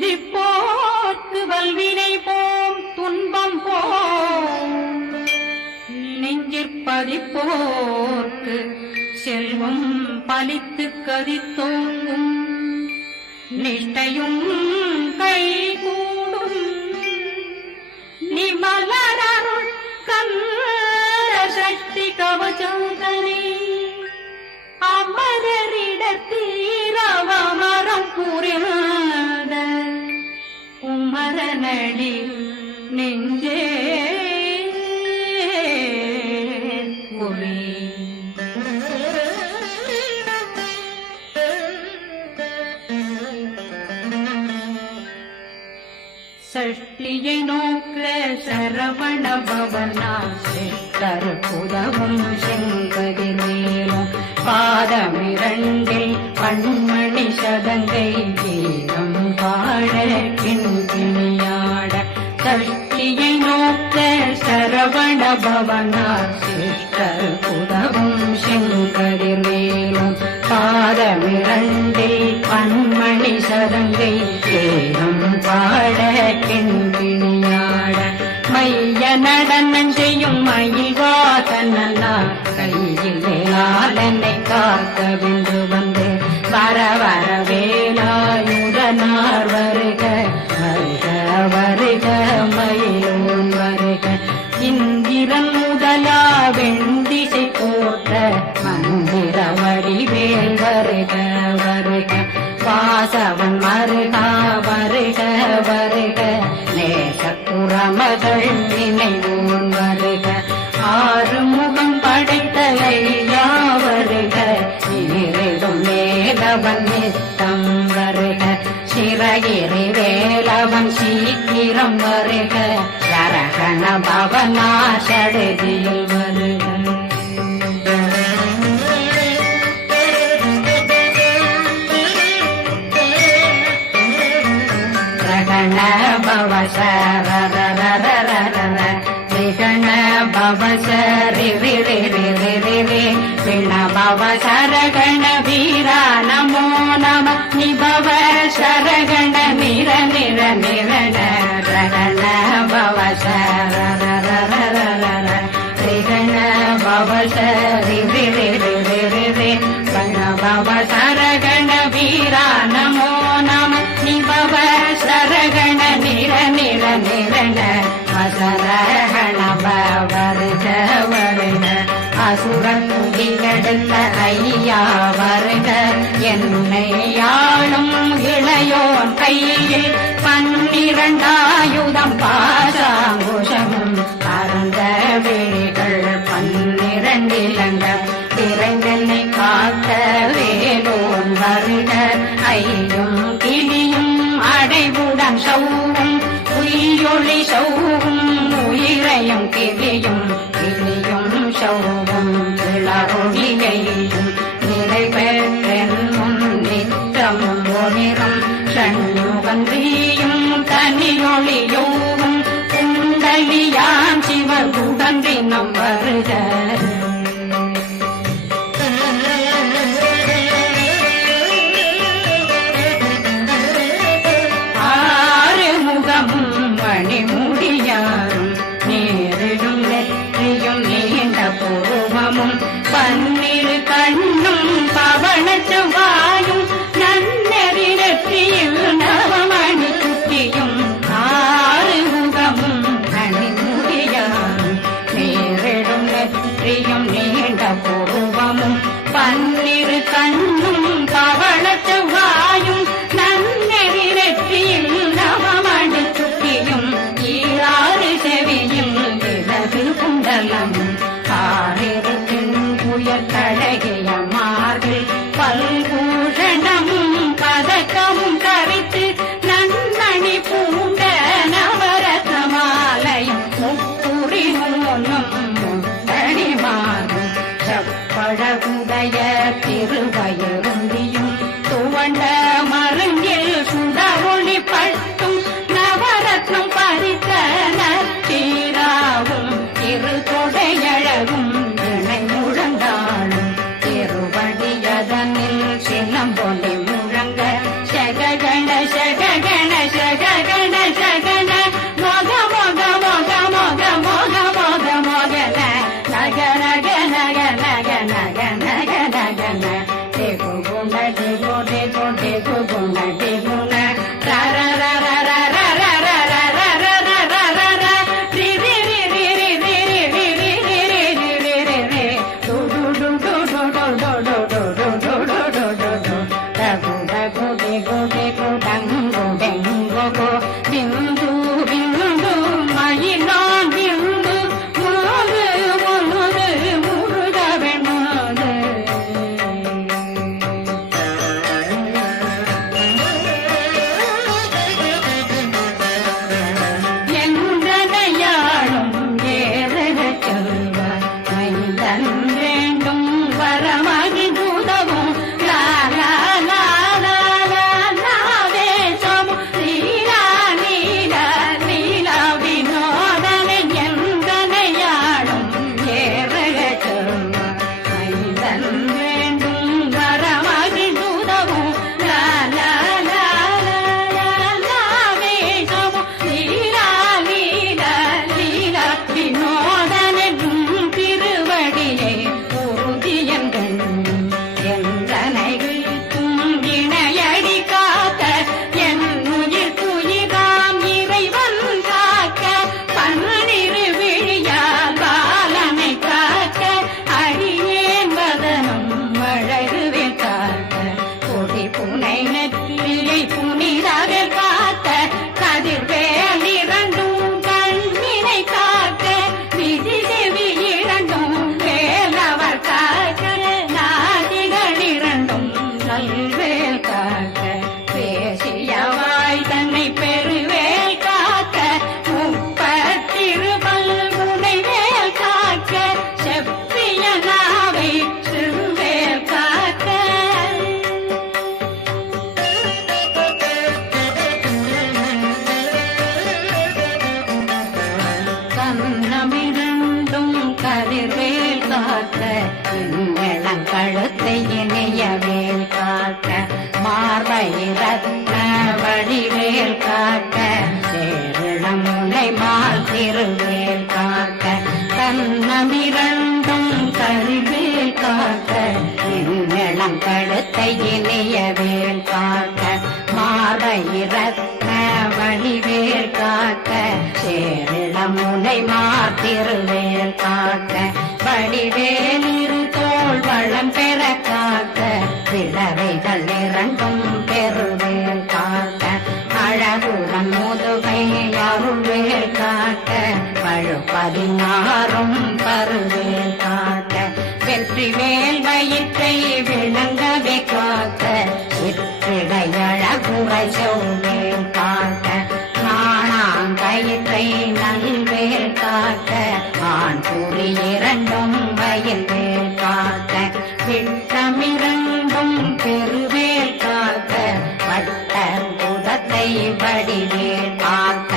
சிந்திப்போர்க்கு வல்வினை போம் துன்பம் போம். நெஞ்சிற்பதிப்போர்க்கு செல்வம் பலித்து கதித்தோங்கும். நிஷ்டையும் கை கூடும் நிமலரருள் கந்த சக்தி கவச்சந்தனே அமரரிடத்தீரவமரம் புரிந்த குமரனடி நெஞ்சே ஒளி சஷ்டியை நோக்க சரவண பவனா சித்தர் புதவும் செங்கதிரேலும் பாதமிரண்டில் பண்மணி சதங்கை கீதம் பாட கிண்ண சரவண பவனா சித்தர் புதவும் செங்கதிரேலும் பாதமிரண்டில் பண்மணி சதங்கை கேரம் பாட கிண்கிணியாட மைய நடனம் செய்யும் மயில்வாதனா கையில் வேளாளனை காக்க வென்று வந்து வர வர அவன் மருகா வருக வருக. நேசப்புறமகள் நினைவோன் வருக. ஆறு முகம் படைத்த ஐயா வருக ஈரிடும் மேலவன் நித்தம் வருக. சிறகிரி வேலவன் சீக்கிரம் வருக. சரகண பவனா சடுதியில் வருக. பவ சரரரரரரர விகண பவ சரி ரி ரி ரி ரி ரி ரி விண பவ சரகண வீரா நமோ நம நிபவ சரகண நிர நிர நிரண ரகண நிர நிரண வருக வருக அசுரன் குடிகெடுத்த ஐயா வருக என்னை யாழும் கையில் பன்னிரண்டாயுதம் பாசா la la la. ಗಣ ಶಗ ಗಣ ಶಗ இயற்கை விளங்கவே காக்க இத்திடையழகுகள் சோமே காக்க நாணாங்கயத்தை நல்வேல் காக்க ஆண் கூறி இரண்டும் வயல்வேல் காக்க. விட்டமிரண்டும் பெருவேல் காக்க வட்ட புதத்தை வடிவேல் காக்க.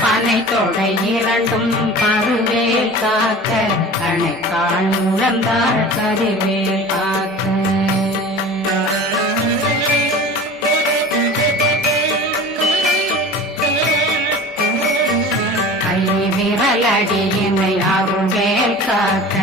பனை தொடை இரண்டும் பருவேல் காக்க கணக்கான் உழந்தாள் கருவேல் நிரலடியினை அருள்வேல் காக்க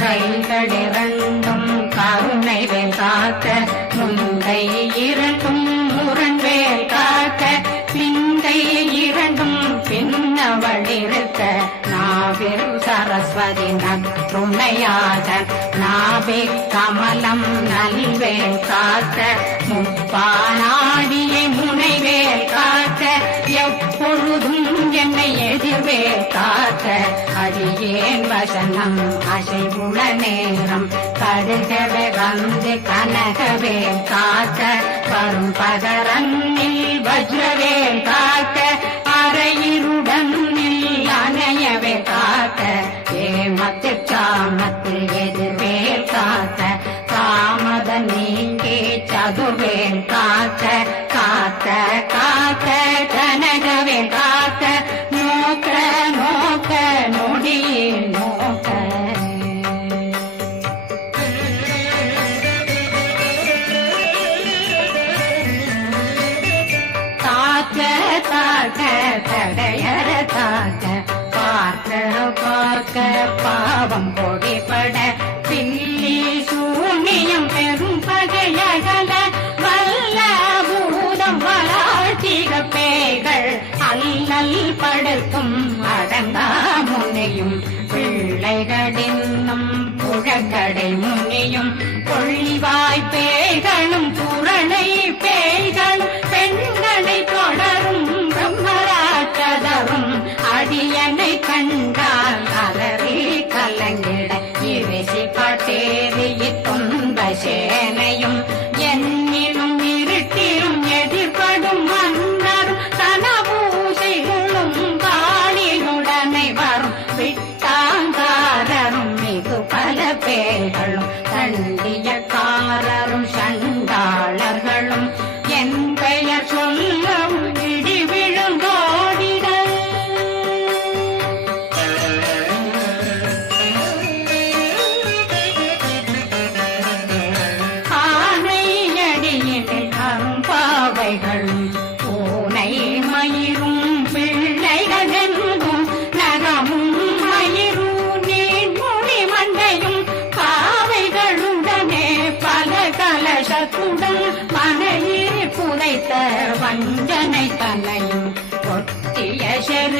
கைகளிரண்டும் கருணை வேல் காக்க முந்தை இரண்டும் முரண்வேல் காக்க பிந்தை இரண்டும் பின்னவள் இருக்க மாபெரும் சரஸ்வதி நற்றுணையாதன் நாவே கமலம் நல்வேல் காத்த முப்பானாடியை முனைவேல் காத்த எப்பொழுதும் என்னை எதிர்வேல் காத்த அடியேன் வசனம் அசைவுள நேரம் கடுகட வந்து கனகவேல் காத்த வரும் பகரன்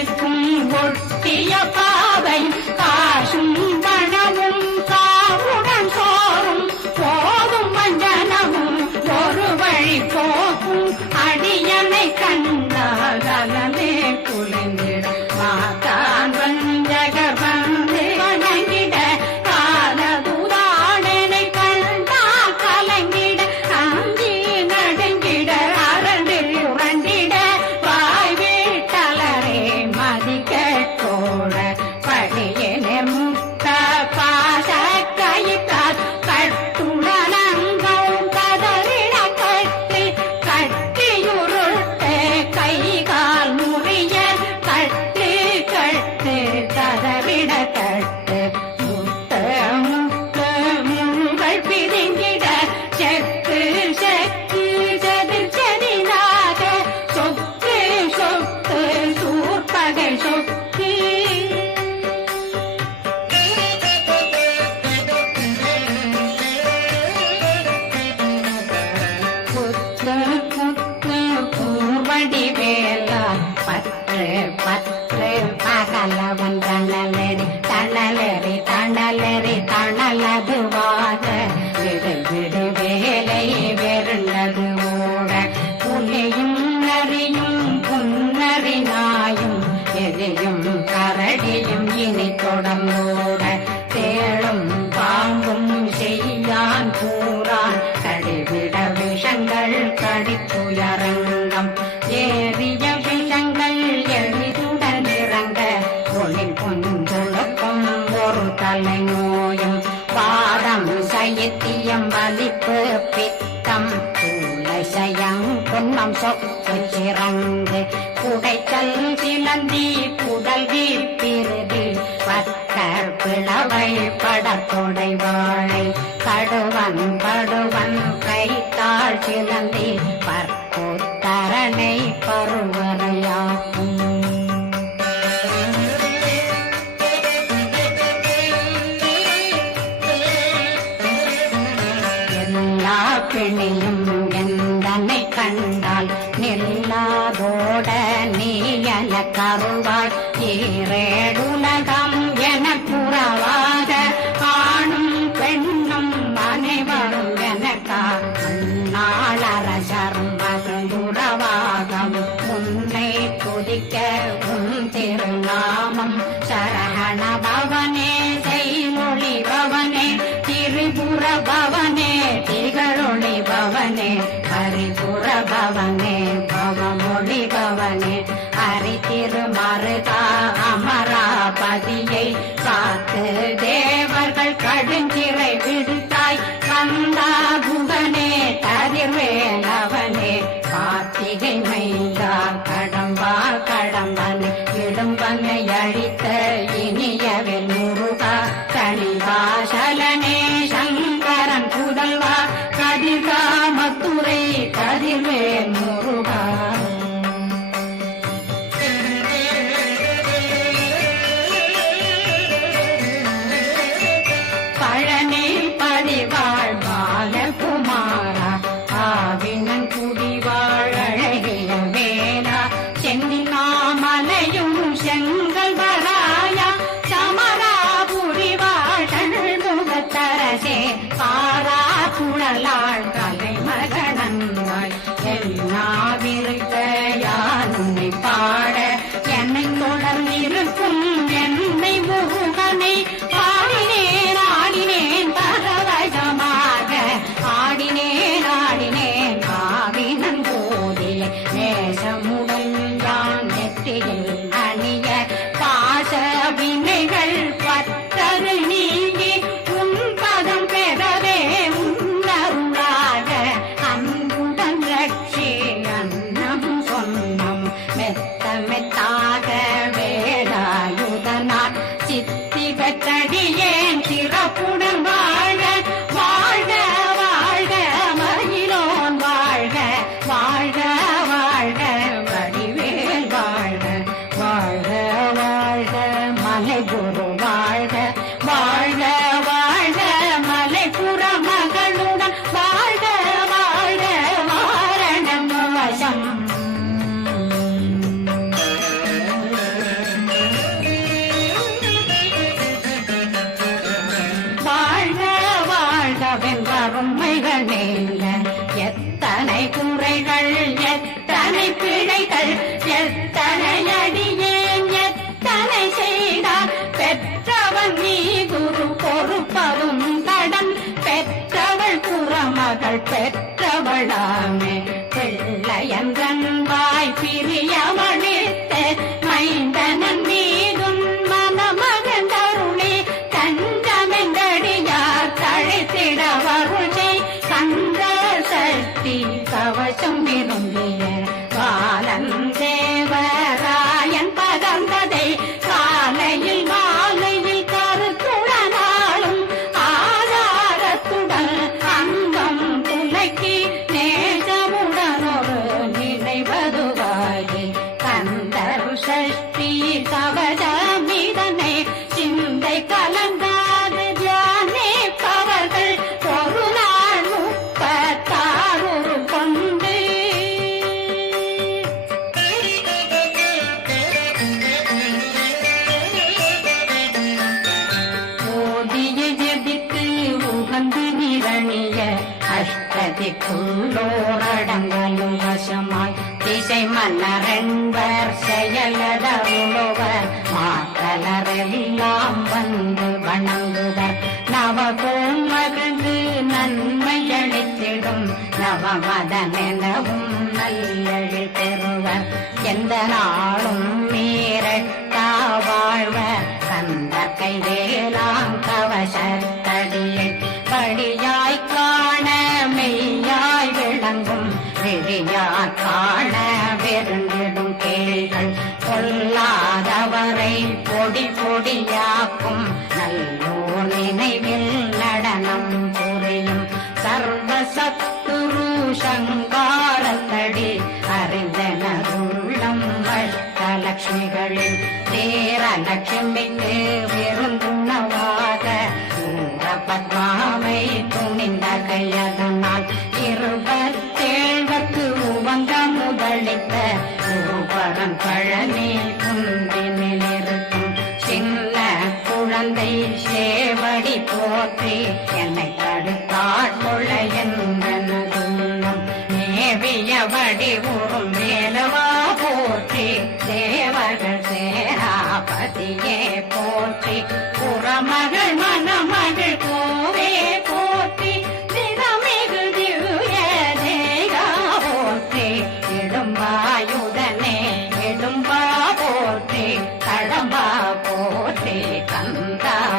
இருக்கும் ஒட்டிய பாவை ஒரு பத்து பகல வந்தனலரி தன்னலரி தன்னலரி தன்னலது வாக. விடு விடு வேலை வெறுள்ளது ஓட. புலியும் நரியும் புன்னறி நாயும் எதையும் கரடியும் இனி தொடங்கோட தேளும் பாம்பும் செய்யான் கூறான். கடிவிட விஷங்கள் கடித்துயரங்கம். ஏறிய கிணியும் கந்தனை கண்டால் நில்லாதோட நீயல கருவாய். அழைத்தவனே அரை திருமாறு தான் পেয়ে গেল பெற்றவளாமே కందా